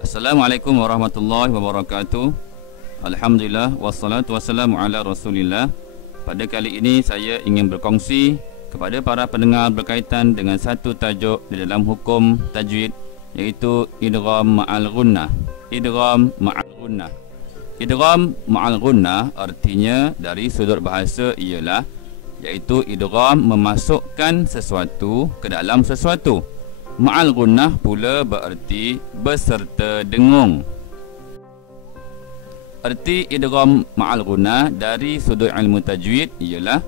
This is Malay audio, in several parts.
Assalamualaikum warahmatullahi wabarakatuh. Alhamdulillah wassalatu wassalamu ala Rasulillah. Pada kali ini saya ingin berkongsi kepada para pendengar berkaitan dengan satu tajuk di dalam hukum tajwid, iaitu idgham ma'al ghunnah. Idgham ma'al ghunnah. Idgham ma'al ghunnah artinya dari sudut bahasa ialah iaitu idgham memasukkan sesuatu ke dalam sesuatu. Ma'al ghunnah pula bererti beserta dengung. Erti idgham ma'al ghunnah dari sudut ilmu tajwid ialah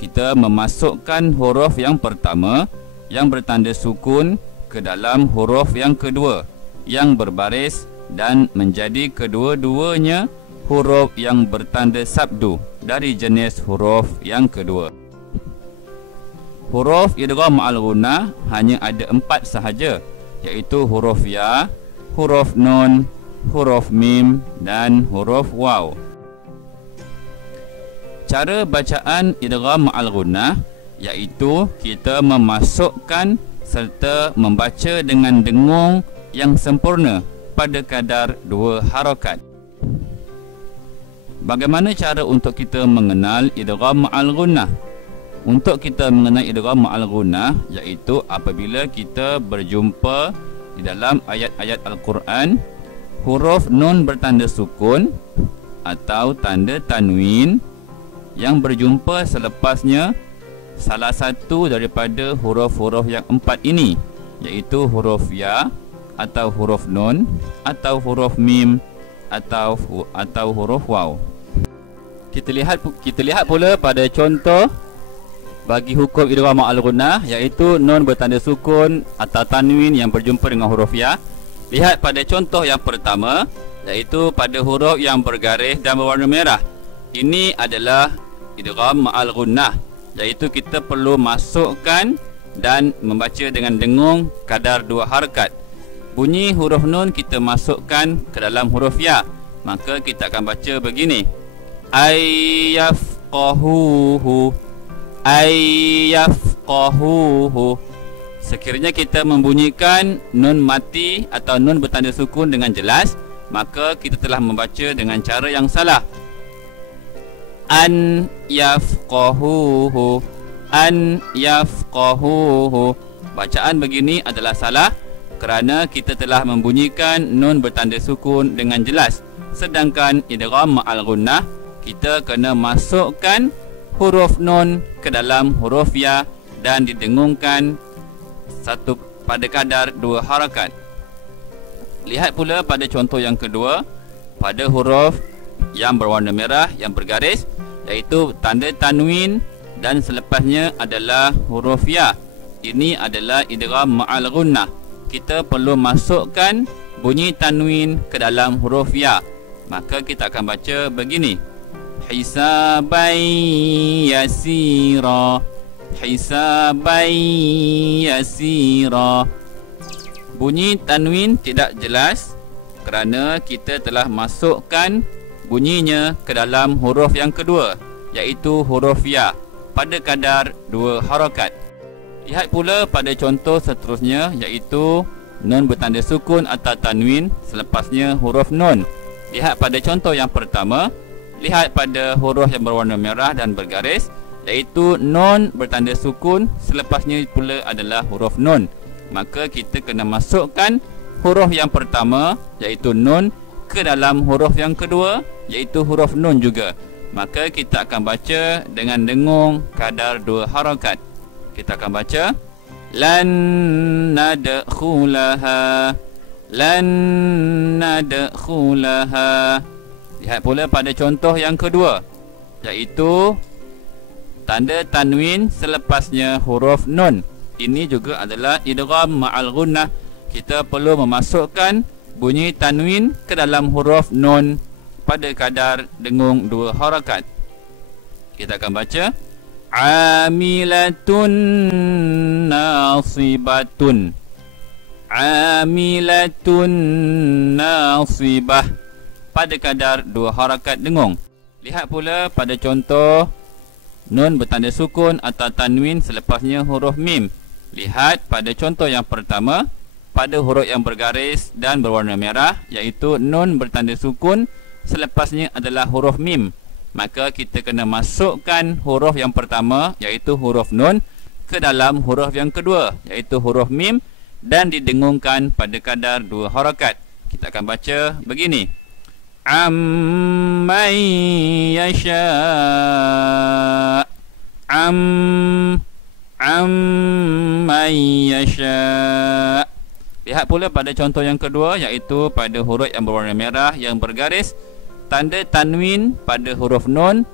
kita memasukkan huruf yang pertama yang bertanda sukun ke dalam huruf yang kedua yang berbaris dan menjadi kedua-duanya huruf yang bertanda sabdu dari jenis huruf yang kedua. Huruf idgham ma'al ghunnah hanya ada 4 sahaja, iaitu huruf ya, huruf nun, huruf mim dan huruf waw. Cara bacaan idgham ma'al ghunnah iaitu kita memasukkan serta membaca dengan dengung yang sempurna pada kadar 2 harakat. Bagaimana cara untuk kita mengenal idgham ma'al ghunnah? Untuk kita mengenal idgham ma'al ghunnah iaitu apabila kita berjumpa di dalam ayat-ayat Al-Quran huruf nun bertanda sukun atau tanda tanwin yang berjumpa selepasnya salah satu daripada huruf-huruf yang 4 ini, iaitu huruf ya atau huruf nun atau huruf mim atau huruf waw. Kita lihat pula pada contoh bagi hukum idgham ma'al ghunnah, iaitu nun bertanda sukun atau tanwin yang berjumpa dengan huruf ya. Lihat pada contoh yang pertama, iaitu pada huruf yang bergaris dan berwarna merah. Ini adalah idgham ma'al ghunnah, iaitu kita perlu masukkan dan membaca dengan dengung kadar 2 harakat. Bunyi huruf nun kita masukkan ke dalam huruf ya, maka kita akan baca begini: ayyafqahuhu, ayyafqahuhu. Sekiranya kita membunyikan nun mati atau nun bertanda sukun dengan jelas, maka kita telah membaca dengan cara yang salah. An yafqahuhu, an yafqahuhu. Bacaan begini adalah salah kerana kita telah membunyikan nun bertanda sukun dengan jelas. Sedangkan idgham ma'al ghunnah kita kena masukkan huruf nun ke dalam huruf ya dan didengungkan satu pada kadar 2 harakat. Lihat pula pada contoh yang kedua, pada huruf yang berwarna merah yang bergaris, iaitu tanda tanwin dan selepasnya adalah huruf ya. Ini adalah idgham ma'al ghunnah. Kita perlu masukkan bunyi tanwin ke dalam huruf ya. Maka kita akan baca begini: hisaban yasira, hisaban yasira. Bunyi tanwin tidak jelas kerana kita telah masukkan bunyinya ke dalam huruf yang kedua, iaitu huruf ya pada kadar 2 harakat. Lihat pula pada contoh seterusnya, iaitu nun bertanda sukun atau tanwin selepasnya huruf nun. Lihat pada contoh yang pertama, lihat pada huruf yang berwarna merah dan bergaris, iaitu nun bertanda sukun, selepasnya pula adalah huruf nun. Maka kita kena masukkan huruf yang pertama, iaitu nun, ke dalam huruf yang kedua, iaitu huruf nun juga. Maka kita akan baca dengan dengung kadar 2 harakat. Kita akan baca lan nadkhulaha, lan nadkhulaha. Lihat pula pada contoh yang kedua, iaitu tanda tanwin selepasnya huruf nun. Ini juga adalah idgham ma'al ghunnah. Kita perlu memasukkan bunyi tanwin ke dalam huruf nun pada kadar dengung 2 harakat. Kita akan baca amilatun nasibatun, amilatun nasibah pada kadar 2 harakat dengung. Lihat pula pada contoh nun bertanda sukun atau tanwin selepasnya huruf mim. Lihat pada contoh yang pertama, pada huruf yang bergaris dan berwarna merah, iaitu nun bertanda sukun, selepasnya adalah huruf mim. Maka kita kena masukkan huruf yang pertama, iaitu huruf nun, ke dalam huruf yang kedua, iaitu huruf mim, dan didengungkan pada kadar 2 harakat. Kita akan baca begini. Amman yasha. Amman yasha. Lihat pula pada contoh yang kedua, iaitu pada huruf yang berwarna merah yang bergaris, tanda tanwin pada huruf nun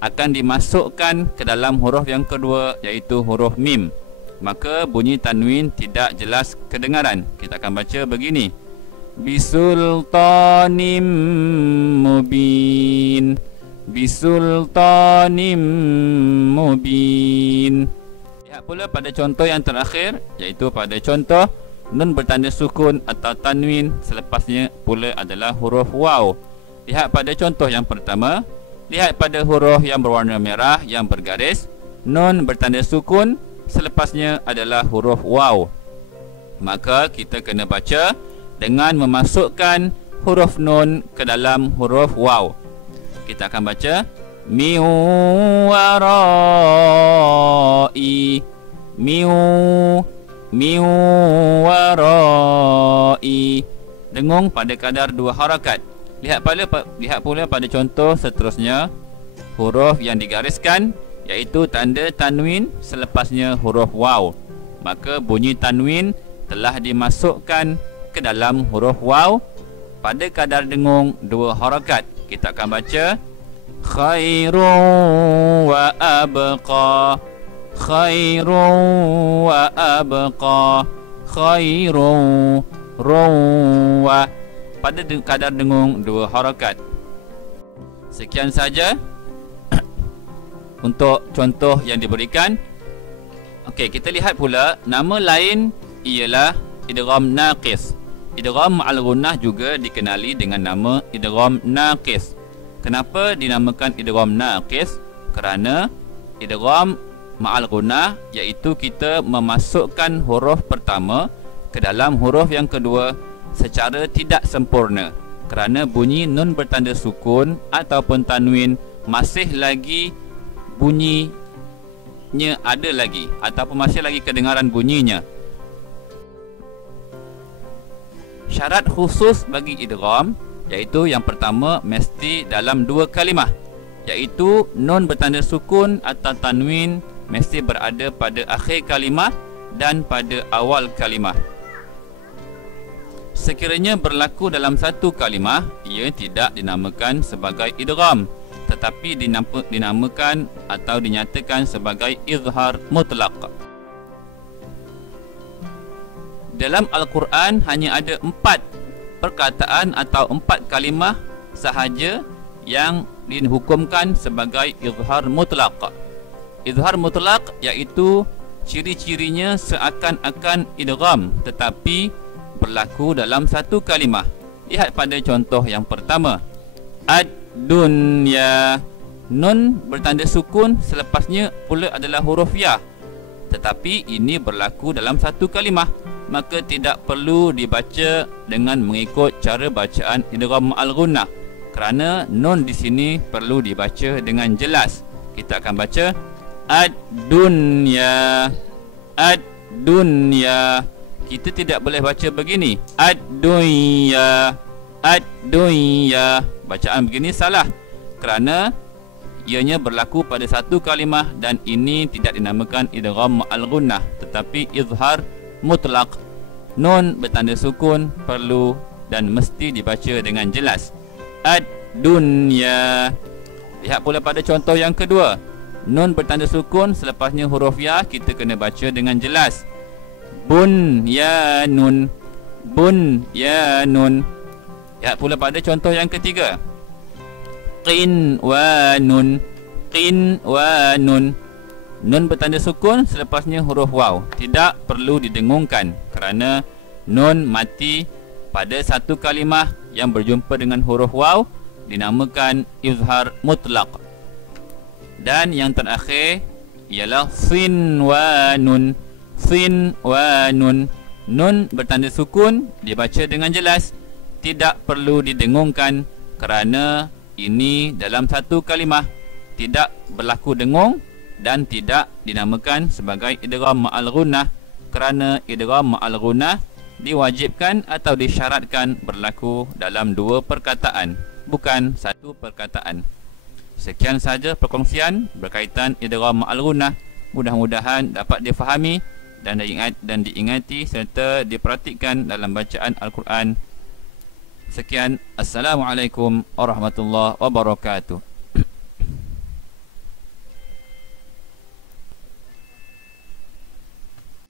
akan dimasukkan ke dalam huruf yang kedua, iaitu huruf mim. Maka bunyi tanwin tidak jelas kedengaran. Kita akan baca begini. Bisultanim mubin. Bisultanim mubin. Lihat pula pada contoh yang terakhir, iaitu pada contoh nun bertanda sukun atau tanwin, selepasnya pula adalah huruf waw. Lihat pada contoh yang pertama. Lihat pada huruf yang berwarna merah yang bergaris, nun bertanda sukun, selepasnya adalah huruf waw. Maka kita kena baca dengan memasukkan huruf nun ke dalam huruf waw. Kita akan baca min warai. Min warai. Dengung pada kadar 2 harakat. Lihat pula pada contoh seterusnya, huruf yang digariskan, iaitu tanda tanwin, selepasnya huruf waw. Maka bunyi tanwin telah dimasukkan ke dalam huruf waw pada kadar dengung 2 harakat. Kita akan baca khairun wa abqa. Khairun wa abqa. Khairun wa, pada kadar dengung 2 harakat. Sekian saja untuk contoh yang diberikan. Okey, kita lihat pula nama lain ialah idgham naqis. Idgham ma'al gunnah juga dikenali dengan nama idgham naqis. Kenapa dinamakan idgham naqis? Kerana idgham ma'al gunnah iaitu kita memasukkan huruf pertama ke dalam huruf yang kedua secara tidak sempurna, kerana bunyi nun bertanda sukun ataupun tanwin masih lagi bunyinya ada lagi, ataupun masih lagi kedengaran bunyinya. Syarat khusus bagi idgham, iaitu yang pertama mesti dalam 2 kalimah, iaitu nun bertanda sukun atau tanwin mesti berada pada akhir kalimah dan pada awal kalimah. Sekiranya berlaku dalam satu kalimah, ia tidak dinamakan sebagai idgham, tetapi dinamakan atau dinyatakan sebagai izhar mutlaq. Dalam Al-Quran hanya ada 4 perkataan atau 4 kalimah sahaja yang dihukumkan sebagai izhar mutlaq. Izhar mutlaq iaitu ciri-cirinya seakan-akan idgham tetapi berlaku dalam satu kalimah. Lihat pada contoh yang pertama. Ad-dunya. Nun bertanda sukun, selepasnya pula adalah huruf ya. Tetapi ini berlaku dalam satu kalimah, maka tidak perlu dibaca dengan mengikut cara bacaan idgham ma'al gunnah, kerana nun di sini perlu dibaca dengan jelas. Kita akan baca ad-dunya. Ad-dunya. Kita tidak boleh baca begini, ad-dunya. Ad-dunya. Bacaan begini salah, kerana ianya berlaku pada satu kalimah dan ini tidak dinamakan idgham ma'al gunnah tetapi izhar mutlaq. Nun bertanda sukun perlu dan mesti dibaca dengan jelas. Ad-dunya. Lihat pula pada contoh yang kedua. Nun bertanda sukun, selepasnya huruf ya, kita kena baca dengan jelas. Bunyanun. Bunyanun. Lihat pula pada contoh yang ketiga. Qinwanun. Qinwanun. Nun bertanda sukun, selepasnya huruf waw, tidak perlu didengungkan kerana nun mati pada satu kalimah yang berjumpa dengan huruf waw dinamakan izhar mutlaq. Dan yang terakhir ialah sinwanun. Sinwanun. Nun bertanda sukun dibaca dengan jelas, tidak perlu didengungkan kerana ini dalam satu kalimah, tidak berlaku dengung dan tidak dinamakan sebagai idgham ma'al ghunnah kerana idgham ma'al ghunnah diwajibkan atau disyaratkan berlaku dalam dua perkataan, bukan satu perkataan. Sekian saja perkongsian berkaitan idgham ma'al ghunnah. Mudah-mudahan dapat difahami dan diingati serta diperhatikan dalam bacaan Al-Quran. Sekian, Assalamualaikum warahmatullahi wabarakatuh.